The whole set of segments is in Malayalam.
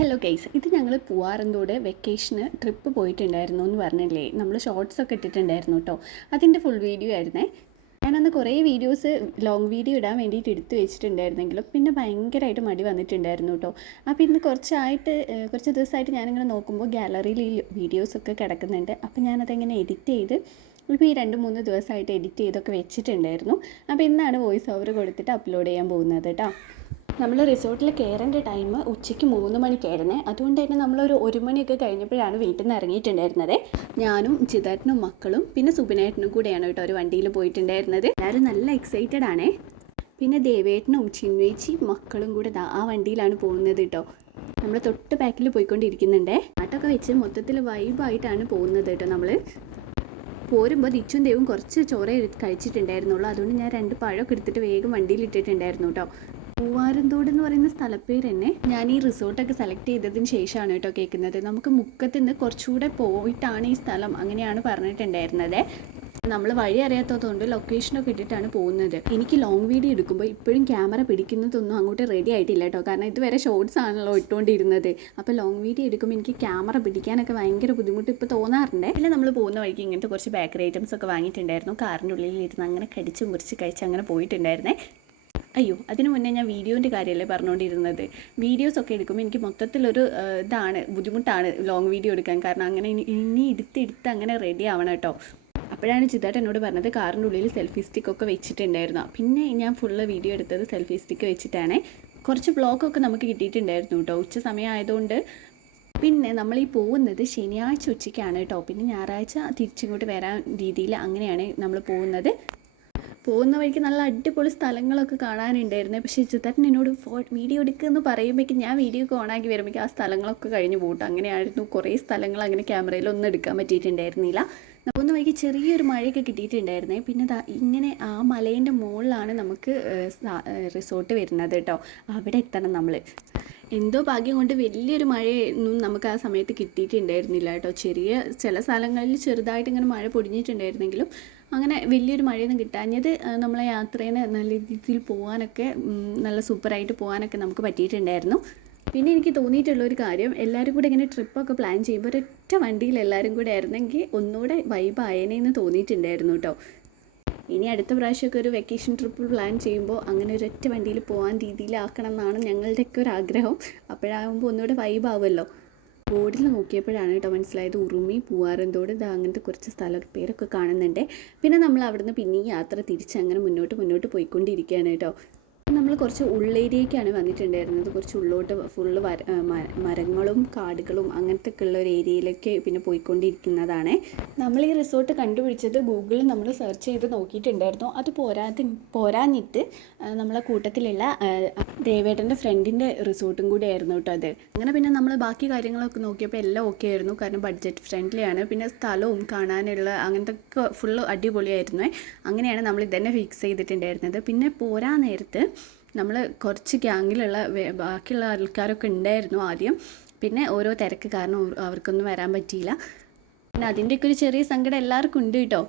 ഹലോ ഗൈസ്, ഇത് ഞങ്ങൾ പൂവാറന്തോട് വെക്കേഷന് ട്രിപ്പ് പോയിട്ടുണ്ടായിരുന്നു എന്ന് പറഞ്ഞില്ലേ. നമ്മൾ ഷോർട്സൊക്കെ ഇട്ടിട്ടുണ്ടായിരുന്നു കേട്ടോ. അതിൻ്റെ ഫുൾ വീഡിയോ ആയിരുന്നേ. ഞാനന്ന് കുറേ വീഡിയോസ് ലോങ് വീഡിയോ ഇടാൻ വേണ്ടിയിട്ട് എടുത്തു വെച്ചിട്ടുണ്ടായിരുന്നെങ്കിലും പിന്നെ ഭയങ്കരമായിട്ട് മടി വന്നിട്ടുണ്ടായിരുന്നു കേട്ടോ. അപ്പോൾ ഇന്ന് കുറച്ച് ദിവസമായിട്ട് ഞാനിങ്ങനെ നോക്കുമ്പോൾ ഗാലറിയിൽ ഈ വീഡിയോസൊക്കെ കിടക്കുന്നുണ്ട്. അപ്പോൾ ഞാനതെങ്ങനെ എഡിറ്റ് ചെയ്ത് ഇപ്പോൾ ഈ 2-3 ദിവസമായിട്ട് എഡിറ്റ് ചെയ്തൊക്കെ വെച്ചിട്ടുണ്ടായിരുന്നു. അപ്പോൾ ഇന്നാണ് വോയിസ് ഓവർ കൊടുത്തിട്ട് അപ്ലോഡ് ചെയ്യാൻ പോകുന്നത് കേട്ടോ. നമ്മൾ റിസോർട്ടിൽ കയറേണ്ട ടൈം ഉച്ചയ്ക്ക് 3 മണിക്കായിരുന്നേ. അതുകൊണ്ട് തന്നെ നമ്മളൊരു 1 മണിയൊക്കെ കഴിഞ്ഞപ്പോഴാണ് വീട്ടിൽ നിന്ന് ഇറങ്ങിയിട്ടുണ്ടായിരുന്നത്. ഞാനും ചിതേട്ടനും മക്കളും പിന്നെ സുബിനേട്ടനും കൂടെയാണ് കേട്ടോ ഒരു വണ്ടിയിൽ പോയിട്ടുണ്ടായിരുന്നത്. എല്ലാവരും നല്ല എക്സൈറ്റഡ് ആണേ. പിന്നെ ദേവേട്ടനും ചിന്വേച്ചി മക്കളും കൂടെ ആ വണ്ടിയിലാണ് പോകുന്നത് കേട്ടോ. നമ്മൾ തൊട്ട് ബാക്കിൽ പോയിക്കൊണ്ടിരിക്കുന്നുണ്ടേ. പാട്ടൊക്കെ വെച്ച് മൊത്തത്തിൽ വൈബായിട്ടാണ് പോകുന്നത് കേട്ടോ. നമ്മൾ പോരുമ്പോൾ ദിച്ചും ദേവും കുറച്ച് ചോറേ കഴിച്ചിട്ടുണ്ടായിരുന്നുള്ളൂ. അതുകൊണ്ട് ഞാൻ 2 പഴമൊക്കെ എടുത്തിട്ട് വേഗം വണ്ടിയിൽ ഇട്ടിട്ടുണ്ടായിരുന്നു കേട്ടോ. പൂവാരന്തോട് എന്ന് പറയുന്ന സ്ഥലപ്പേര് തന്നെ ഞാൻ ഈ റിസോർട്ടൊക്കെ സെലക്ട് ചെയ്തതിന് ശേഷമാണ് കേട്ടോ കേൾക്കുന്നത്. നമുക്ക് മുക്കത്ത് നിന്ന് കുറച്ചുകൂടെ പോയിട്ടാണ് ഈ സ്ഥലം, അങ്ങനെയാണ് പറഞ്ഞിട്ടുണ്ടായിരുന്നത്. നമ്മൾ വഴി അറിയാത്തതുകൊണ്ട് ലൊക്കേഷനൊക്കെ ഇട്ടിട്ടാണ് പോകുന്നത്. എനിക്ക് ലോങ് വീഡിയോ എടുക്കുമ്പോൾ ഇപ്പോഴും ക്യാമറ പിടിക്കുന്നതൊന്നും അങ്ങോട്ട് റെഡി ആയിട്ടില്ല കേട്ടോ. കാരണം ഇതുവരെ ഷോർട്സ് ആണല്ലോ ഇട്ടുകൊണ്ടിരുന്നത്. അപ്പോൾ ലോങ് വീഡിയോ എടുക്കുമ്പോൾ എനിക്ക് ക്യാമറ പിടിക്കാനൊക്കെ ഭയങ്കര ബുദ്ധിമുട്ട് ഇപ്പോൾ തോന്നാറുണ്ട്. പിന്നെ നമ്മൾ പോകുന്ന വഴിക്ക് ഇങ്ങനത്തെ കുറച്ച് ബേക്കറി ഐറ്റംസ് ഒക്കെ വാങ്ങിയിട്ടുണ്ടായിരുന്നു. കാറിൻ്റെ ഉള്ളിലിരുന്ന് അങ്ങനെ കടിച്ച് മുറിച്ച് കഴിച്ച് അങ്ങനെ പോയിട്ടുണ്ടായിരുന്നേ. അയ്യോ, അതിന് മുന്നേ ഞാൻ വീഡിയോൻ്റെ കാര്യമല്ലേ പറഞ്ഞുകൊണ്ടിരുന്നത്. വീഡിയോസൊക്കെ എടുക്കുമ്പോൾ എനിക്ക് മൊത്തത്തിലൊരു ബുദ്ധിമുട്ടാണ് ലോങ് വീഡിയോ എടുക്കാൻ. കാരണം അങ്ങനെ ഇനി എടുത്ത് അങ്ങനെ റെഡി ആവണം കേട്ടോ. അപ്പോഴാണ് ചിതേട്ടൻ എന്നോട് പറഞ്ഞത് കാറിൻ്റെ ഉള്ളിൽ സെൽഫി സ്റ്റിക്കൊക്കെ വെച്ചിട്ടുണ്ടായിരുന്നു. പിന്നെ ഞാൻ ഫുള്ള് വീഡിയോ എടുത്തത് സെൽഫി സ്റ്റിക്ക് വെച്ചിട്ടാണ്. കുറച്ച് വ്ളോഗൊക്കെ നമുക്ക് കിട്ടിയിട്ടുണ്ടായിരുന്നു കേട്ടോ. ഉച്ച സമയം ആയതുകൊണ്ട്. പിന്നെ നമ്മളീ പോകുന്നത് ശനിയാഴ്ച ഉച്ചയ്ക്കാണ് കേട്ടോ. പിന്നെ ഞായറാഴ്ച തിരിച്ചിങ്ങോട്ട് വരാൻ രീതിയിൽ അങ്ങനെയാണ് നമ്മൾ പോകുന്നത്. പോകുന്ന വഴിക്ക് നല്ല അടിപൊളി സ്ഥലങ്ങളൊക്കെ കാണാനുണ്ടായിരുന്നു. പക്ഷേ ചിതേട്ടൻ എന്നോട് വീഡിയോ എടുക്കുമെന്ന് പറയുമ്പോഴേക്കും ഞാൻ വീഡിയോ ഒക്കെ ഓണാക്കി വരുമ്പോഴേക്കും ആ സ്ഥലങ്ങളൊക്കെ കഴിഞ്ഞ് പോകട്ടെ. അങ്ങനെയായിരുന്നു. കുറേ സ്ഥലങ്ങൾ അങ്ങനെ ക്യാമറയിലൊന്നും എടുക്കാൻ പറ്റിയിട്ടുണ്ടായിരുന്നില്ല. പോകുന്ന വഴിക്ക് ചെറിയൊരു മഴയൊക്കെ കിട്ടിയിട്ടുണ്ടായിരുന്നേ. പിന്നെ ഇങ്ങനെ ആ മലേൻ്റെ മുകളിലാണ് നമുക്ക് റിസോർട്ട് വരുന്നത് കേട്ടോ. അവിടെ എത്തണം നമ്മൾ. എന്തോ ഭാഗ്യം കൊണ്ട് വലിയൊരു മഴയൊന്നും നമുക്ക് ആ സമയത്ത് കിട്ടിയിട്ടുണ്ടായിരുന്നില്ല കേട്ടോ. ചില സ്ഥലങ്ങളിൽ ചെറുതായിട്ട് ഇങ്ങനെ മഴ പൊടിഞ്ഞിട്ടുണ്ടായിരുന്നെങ്കിലും അങ്ങനെ വലിയൊരു മഴയൊന്നും കിട്ടാഞ്ഞത് നമ്മളെ യാത്രേനെ നല്ല രീതിയിൽ പോകാനൊക്കെ നല്ല സൂപ്പറായിട്ട് പോകാനൊക്കെ നമുക്ക് പറ്റിയിട്ടുണ്ടായിരുന്നു. പിന്നെ എനിക്ക് തോന്നിയിട്ടുള്ളൊരു കാര്യം, എല്ലാവരും കൂടെ ഇങ്ങനെ ട്രിപ്പൊക്കെ പ്ലാൻ ചെയ്യുമ്പോൾ ഒരൊറ്റ വണ്ടിയിൽ എല്ലാവരും കൂടെ ആയിരുന്നെങ്കിൽ ഒന്നുകൂടെ വൈബ് ആയേനെന്ന് തോന്നിയിട്ടുണ്ടായിരുന്നു കേട്ടോ. ഇനി അടുത്ത പ്രാവശ്യമൊക്കെ ഒരു വെക്കേഷൻ ട്രിപ്പ് പ്ലാൻ ചെയ്യുമ്പോൾ അങ്ങനെ ഒരൊറ്റ വണ്ടിയിൽ പോകാൻ രീതിയിലാക്കണം എന്നാണ് ഞങ്ങളുടെയൊക്കെ ഒരു ആഗ്രഹം. അപ്പോഴാകുമ്പോൾ ഒന്നുകൂടെ വൈബാവുമല്ലോ. ബോർഡിൽ നോക്കിയപ്പോഴാണ് കേട്ടോ മനസ്സിലായത് ഉറുമി, പൂവാറന്തോട്, അങ്ങനത്തെ കുറച്ച് പേരൊക്കെ കാണുന്നുണ്ട്. പിന്നെ നമ്മൾ അവിടുന്ന് പിന്നെ യാത്ര തിരിച്ച് അങ്ങനെ മുന്നോട്ട് പോയിക്കൊണ്ടിരിക്കുകയാണ് കേട്ടോ. നമ്മൾ കുറച്ച് ഉള്ളേരിയയ്ക്കാണ് വന്നിട്ടുണ്ടായിരുന്നത്. കുറച്ച് ഉള്ളോട്ട് ഫുള്ള് മരങ്ങളും കാടുകളും അങ്ങനത്തെ ഒക്കെ ഉള്ള ഒരു ഏരിയയിലേക്ക് പിന്നെ പോയിക്കൊണ്ടിരിക്കുന്നതാണ്. നമ്മൾ ഈ റിസോർട്ട് കണ്ടുപിടിച്ചത് ഗൂഗിളിൽ നമ്മൾ സെർച്ച് ചെയ്ത് നോക്കിയിട്ടുണ്ടായിരുന്നു. അത് പോരാഞ്ഞിട്ട് നമ്മളെ കൂട്ടത്തിലുള്ള ദേവേട്ടൻ്റെ ഫ്രണ്ടിൻ്റെ റിസോർട്ടും കൂടി ആയിരുന്നു കേട്ടോ അത്. അങ്ങനെ പിന്നെ നമ്മൾ ബാക്കി കാര്യങ്ങളൊക്കെ നോക്കിയപ്പോൾ എല്ലാം ഓക്കെ ആയിരുന്നു. കാരണം ബഡ്ജറ്റ് ഫ്രണ്ട്ലി ആണ്. പിന്നെ സ്ഥലവും കാണാനുള്ള അങ്ങനത്തെ ഒക്കെ ഫുള്ള് അടിപൊളിയായിരുന്നു. അങ്ങനെയാണ് നമ്മൾ ഇതന്നെ ഫിക്സ് ചെയ്തിട്ടുണ്ടായിരുന്നത്. പിന്നെ പോരാ നേരത്ത് നമ്മൾ കുറച്ച് ഗ്യാങ്ങിലുള്ള ബാക്കിയുള്ള ആൾക്കാരൊക്കെ ഉണ്ടായിരുന്നു ആദ്യം. പിന്നെ ഓരോ തിരക്ക് കാരണം അവർക്കൊന്നും വരാൻ പറ്റിയില്ല. പിന്നെ അതിൻ്റെയൊക്കെ ഒരു ചെറിയ സങ്കടം എല്ലാവർക്കും ഉണ്ട് കേട്ടോ.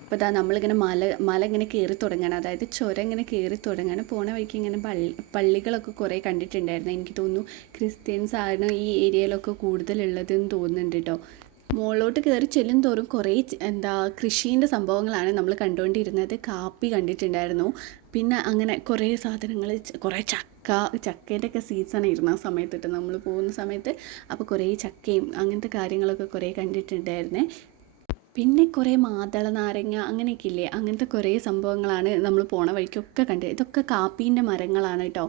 അപ്പോൾ നമ്മളിങ്ങനെ മല ഇങ്ങനെ കയറി തുടങ്ങണം. അതായത് ചുരം ഇങ്ങനെ കയറി തുടങ്ങണം. പോണ വഴിക്ക് ഇങ്ങനെ പള്ളികളൊക്കെ കുറേ കണ്ടിട്ടുണ്ടായിരുന്നു. എനിക്ക് തോന്നുന്നു ക്രിസ്ത്യൻസ് ആണ് ഈ ഏരിയയിലൊക്കെ കൂടുതലുള്ളതെന്ന് തോന്നുന്നുണ്ട് കേട്ടോ. മുകളിലോട്ട് കയറി ചെല്ലും തോറും കുറേ കൃഷീൻ്റെ സംഭവങ്ങളാണ് നമ്മൾ കണ്ടുകൊണ്ടിരുന്നത്. കാപ്പി കണ്ടിട്ടുണ്ടായിരുന്നു. പിന്നെ അങ്ങനെ കുറേ സാധനങ്ങൾ, കുറേ ചക്കേൻ്റെ ഒക്കെ സീസണായിരുന്നു ആ സമയത്തിട്ട് നമ്മൾ പോകുന്ന സമയത്ത്. അപ്പോൾ കുറേ ചക്കയും അങ്ങനത്തെ കാര്യങ്ങളൊക്കെ കുറേ കണ്ടിട്ടുണ്ടായിരുന്നേ. പിന്നെ കുറേ മാതള നാരങ്ങ അങ്ങനെയൊക്കെ ഇല്ലേ, അങ്ങനത്തെ കുറേ സംഭവങ്ങളാണ് നമ്മൾ പോണ വഴിക്കൊക്കെ കണ്ടത്. ഇതൊക്കെ കാപ്പീൻ്റെ മരങ്ങളാണ് കേട്ടോ.